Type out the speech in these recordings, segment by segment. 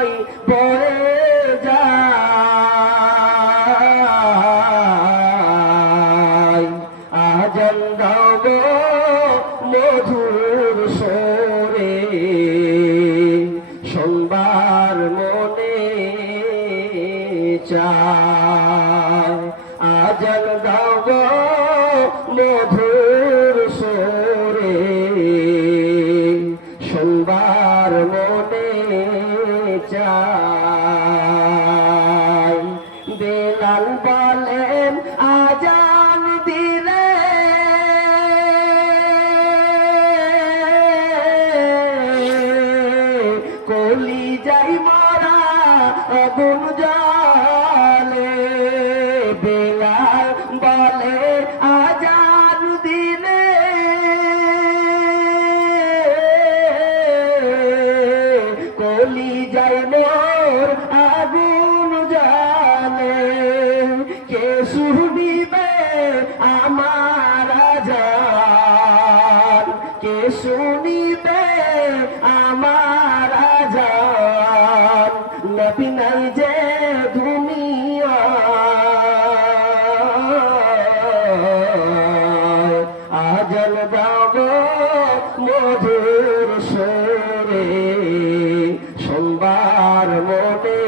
সবাই পড়ে যায়। আজন গাব মধুর সরে সোমবার মনে চায়। আজন গাব মধুর চায় বেলাল বলেন আজান দিলে। কলি যাই মারা আগুন জালে বেলাল বলে কে শুনিবে আমার আজান? কে শুনিবে আমার আজান? নবী যে দুনিয়া। আজল দাব মধুর সরে, সোমবার মনে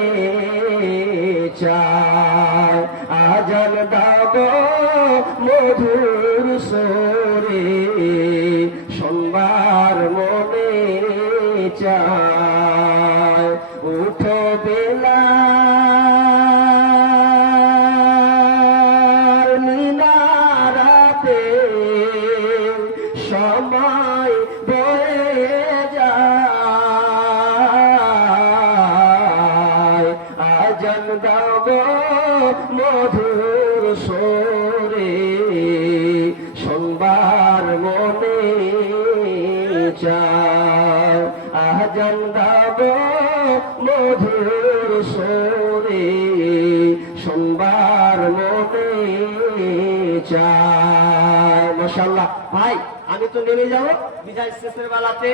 চায় আজল দাব মধুর সরে। সোমবার মনে চায় উঠো বেলা। সময় বয়ে আজন দাব মধুর সরে। সোমবার মনে আজন দাব মধুর সরে। সোমবার মনে চায় মশাল্লাহ ভাই, আমি তো নেমে যাব। বিদায় শেষের বেলাতে।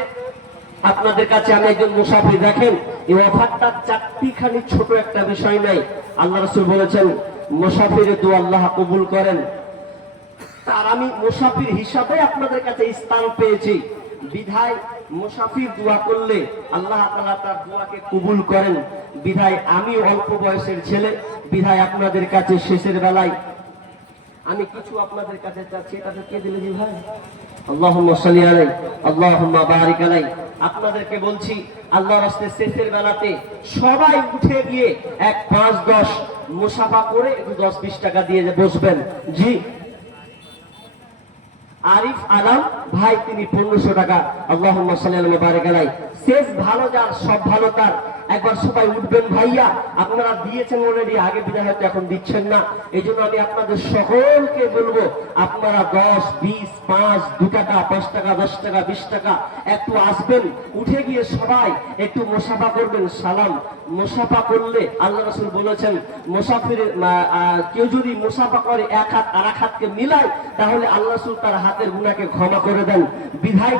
আপনাদের কাছে আমি একজন মুসাফির, দেখেন, এই অফারটা চারটিখানি ছোট একটা বিষয় নাই। আল্লাহ রসুল বলেছেন মুসাফিরে দু আল্লাহ কবুল করেন। তার আমি মুসাফির হিসাবে আপনাদের কাছে স্থান পেয়েছি। বিধায় মুসাফির দোয়া করলে আল্লাহ তাআলা তার দোয়াকে কবুল করেন। বিধায় আমি অল্প বয়সের ছেলে, বিধায় আপনাদের কাছে শেষের বেলায়। আমি কিছু আপনাদের কাছে চাচ্ছি, এটা কে দিলে জি ভাই? আল্লাহুম্মা সাল্লি আলাই আল্লাহুম্মা বারিক আলাই আপনাদেরকে বলছি, আল্লাহর রাস্তে শেষের বেলাতে সবাই উঠে গিয়ে এক পাঁচ দশ মুসাফা করে একটু দশ বিশ টাকা দিয়ে বসবেন। জি। আরিফ আলাম, ভাই, তিনি পনেরোশো টাকা। আল্লাহ বারে গেলাই শেষ ভালো যার, সব ভালো তার। একবার সবাই উঠবেন ভাইয়া। আপনারা দিয়েছেন অলরেডি আগে বিদায় হয়তো এখন দিচ্ছেন না। এই জন্য আমি আপনাদের সকলকে বলব, আপনারা দশ, বিশ, পাঁচ, দু টাকা, পাঁচ টাকা, দশ টাকা, বিশ টাকা, একটু আসবেন, উঠে গিয়ে সবাই একটু মোসাফা করবেন, সালাম। মোসাফা করলে আল্লাহ রসুল বলেছেন, মোসাফির কেউ যদি মোসাফা করে এক হাত আর এক হাতকে মিলায়, তাহলে আল্লাহ রসুল তার হাতের গুণাকে ক্ষমা করে দেন। বিধায়